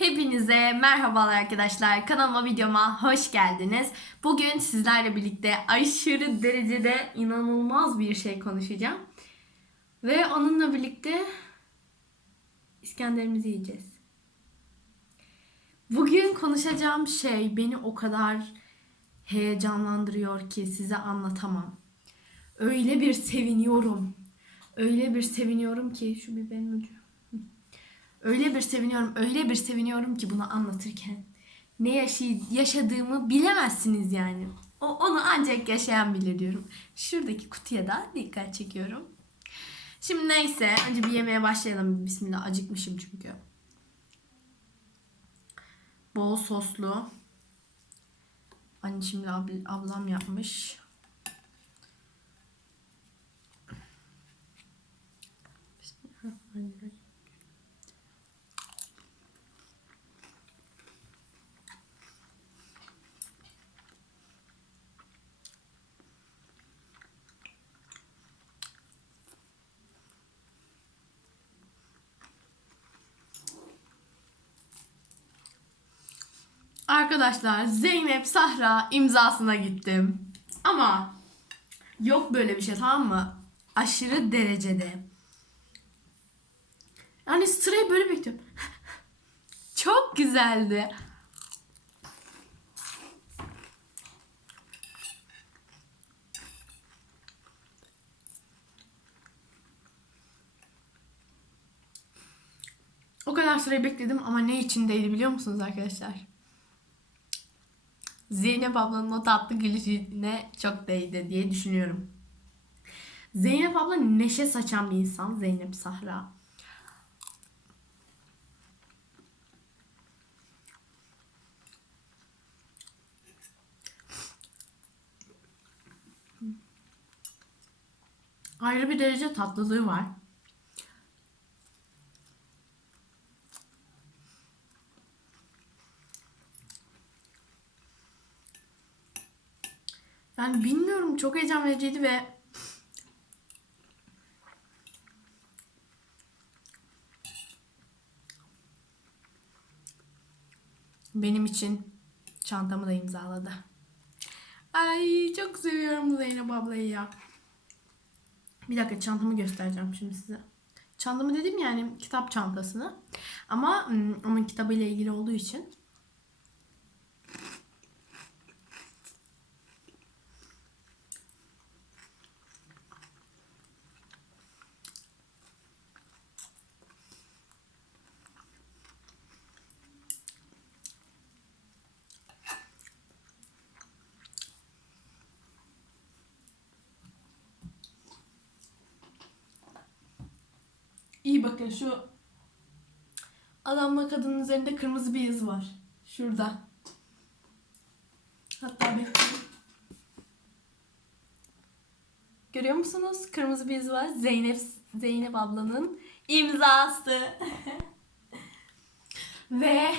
Hepinize merhabalar arkadaşlar. Kanalıma videoma hoş geldiniz. Bugün sizlerle birlikte aşırı derecede inanılmaz bir şey konuşacağım. Ve onunla birlikte İskenderimizi yiyeceğiz. Bugün konuşacağım şey beni o kadar heyecanlandırıyor ki size anlatamam. Öyle bir seviniyorum. Öyle bir seviniyorum ki şu biberin ucu. Öyle bir seviniyorum, öyle bir seviniyorum ki bunu anlatırken. Ne yaşay yaşadığımı bilemezsiniz yani. O, onu ancak yaşayan bilir diyorum. Şuradaki kutuya da dikkat çekiyorum. Şimdi neyse önce bir yemeğe başlayalım. Bismillah acıkmışım çünkü. Bol soslu. Anne şimdi abl- ablam yapmış. Arkadaşlar Zeynep Sahra imzasına gittim. Ama yok böyle bir şey tamam mı? Aşırı derecede. Yani sırayı böyle bekliyorum. Çok güzeldi. O kadar sırayı bekledim ama ne içindeydi biliyor musunuz arkadaşlar? Zeynep ablanın o tatlı gülüşüne çok değdi diye düşünüyorum. Zeynep abla neşe saçan bir insan. Zeynep Sahra. Ayrı bir derece tatlılığı var. Yani bilmiyorum çok heyecan vericiydi ve benim için çantamı da imzaladı. Ay çok seviyorum Zeynep ablayı ya. Bir dakika çantamı göstereceğim şimdi size. Çantamı dedim yani kitap çantasını. Ama ım, onun kitabıyla ilgili olduğu için İyi bakın şu adamla kadının üzerinde kırmızı bir iz var. Şurada. Hatta bir Görüyor musunuz? Kırmızı bir iz var. Zeynep Zeynep ablanın imzası. Ve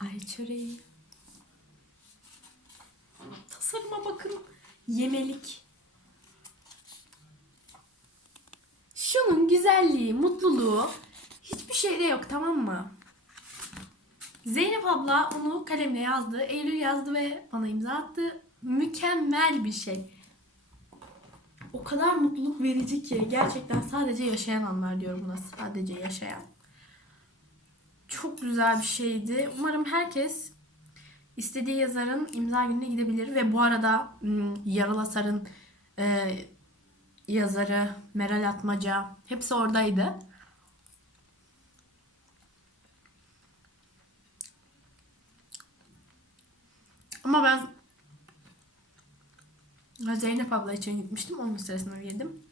Ay çöreği. Tasarıma bakın. Yemelik. Şunun güzelliği, mutluluğu hiçbir şeyde yok tamam mı? Zeynep abla onu kalemle yazdı. Eylül yazdı ve bana imza attı. Mükemmel bir şey. O kadar mutluluk verici ki gerçekten sadece yaşayan anlar diyorum buna. Sadece yaşayan. Çok güzel bir şeydi. Umarım herkes istediği yazarın imza gününe gidebilir ve bu arada Yaralı Asar'ın e, yazarı Meral Atmaca hepsi oradaydı. Ama ben Zeynep abla için gitmiştim. Onun sırasına girdim.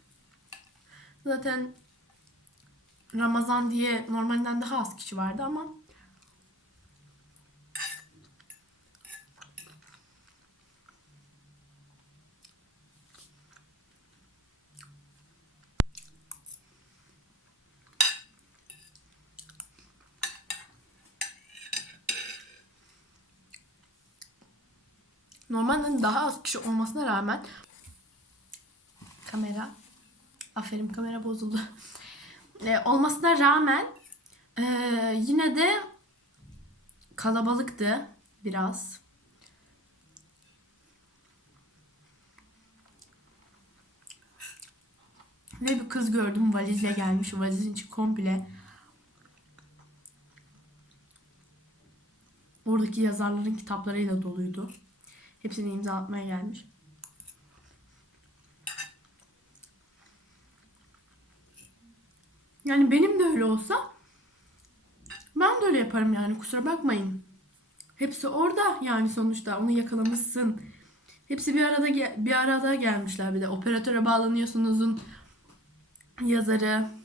Zaten Ramazan diye normalinden daha az kişi vardı ama Normalden daha az kişi olmasına rağmen kamera Aferin kamera bozuldu. Ee, olmasına rağmen ee, yine de kalabalıktı biraz. Ve bir kız gördüm valizle gelmiş. Valizin içi komple. Oradaki yazarların kitaplarıyla doluydu. Hepsini imza atmaya gelmiş. Yani benim de öyle olsa ben de öyle yaparım yani kusura bakmayın. Hepsi orada yani sonuçta onu yakalamışsın. Hepsi bir arada bir arada gelmişler bir de operatöre bağlanıyorsunuzun yazarı.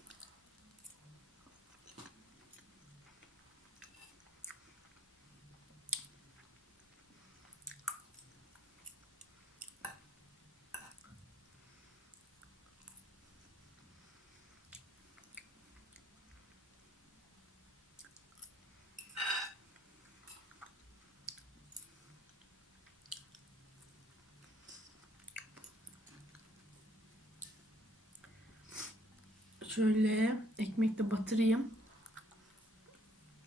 Şöyle ekmekle batırayım.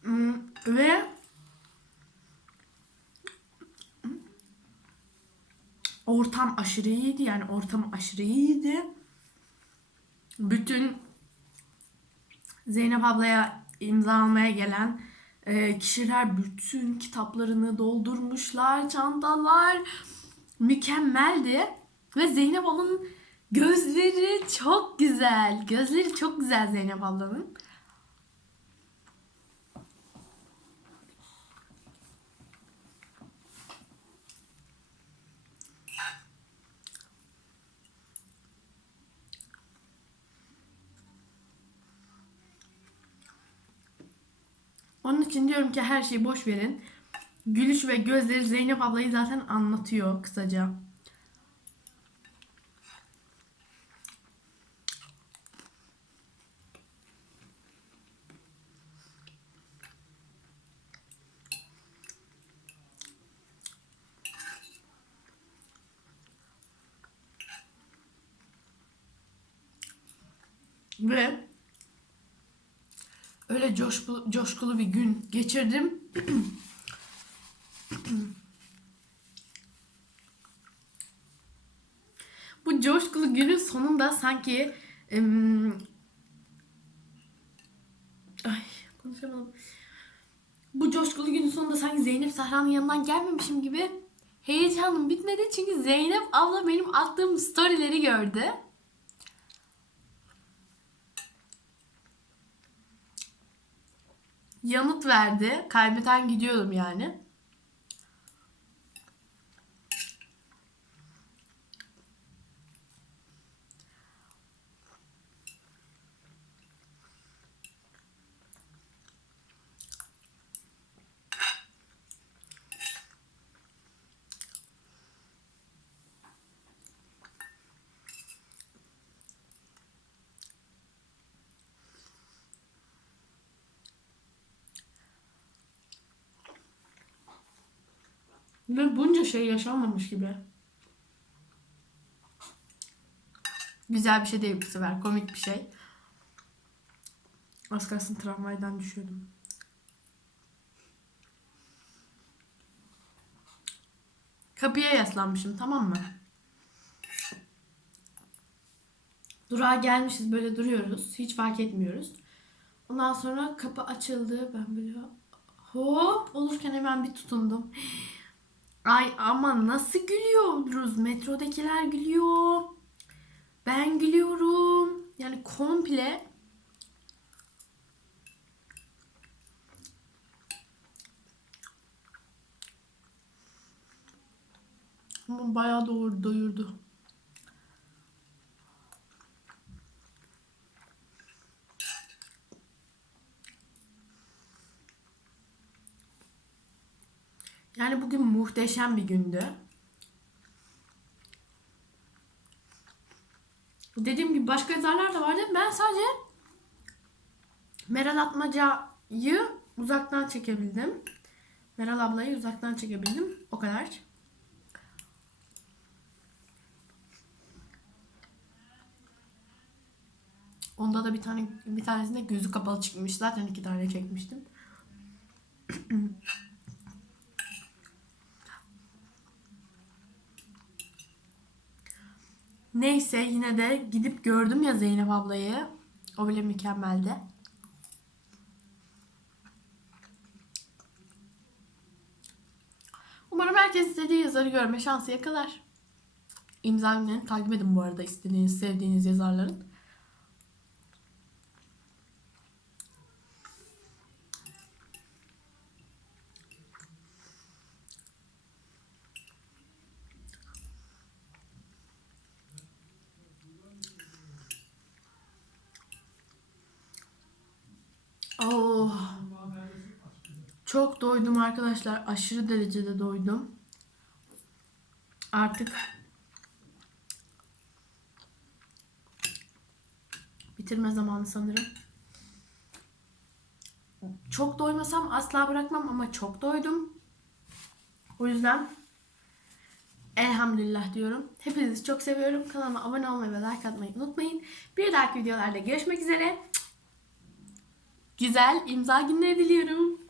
Hmm, Ve ortam aşırı iyiydi. Yani ortam aşırı iyiydi. Bütün Zeynep ablaya imza almaya gelen e, kişiler bütün kitaplarını doldurmuşlar. Çantalar mükemmeldi. Ve Zeynep ablanın gözleri çok güzel. Gözleri çok güzel Zeynep ablanın. Onun için diyorum ki her şeyi boş verin. Gülüş ve gözleri Zeynep ablayı zaten anlatıyor kısaca. Ve öyle coşkulu, coşkulu bir gün geçirdim. Bu coşkulu günün sonunda sanki em, ay konuşamadım. Bu coşkulu günün sonunda sanki Zeynep Sahra'nın yanından gelmemişim gibi heyecanım bitmedi çünkü Zeynep abla benim attığım storyleri gördü. Yanıt verdi. Kalbiden gidiyordum yani. Ve bunca şey yaşanmamış gibi. Güzel bir şey değil bu sefer. Komik bir şey. Az kalsın tramvaydan düşüyordum. Kapıya yaslanmışım tamam mı? Durağa gelmişiz böyle duruyoruz. Hiç fark etmiyoruz. Ondan sonra kapı açıldı. Ben böyle hop olurken hemen bir tutundum. Ay ama nasıl gülüyoruz? Metrodakiler gülüyor. Ben gülüyorum. Yani komple Ama bayağı doğru doyurdu. Yani bugün muhteşem bir gündü. Dediğim gibi başka yazarlar da vardı. Ben sadece Meral Atmaca'yı uzaktan çekebildim. Meral ablayı uzaktan çekebildim. O kadar. Onda da bir tane bir tanesinde gözü kapalı çıkmış. Zaten iki tane çekmiştim. Neyse yine de gidip gördüm ya Zeynep ablayı. O bile mükemmeldi. Umarım herkes istediği yazarı görme şansı yakalar. İmza takip edin bu arada istediğiniz, sevdiğiniz yazarların. Çok doydum arkadaşlar. Aşırı derecede doydum. Artık bitirme zamanı sanırım. Çok doymasam asla bırakmam ama çok doydum. O yüzden elhamdülillah diyorum. Hepinizi çok seviyorum. Kanalıma abone olmayı ve like atmayı unutmayın. Bir dahaki videolarda görüşmek üzere. Güzel imza günleri diliyorum.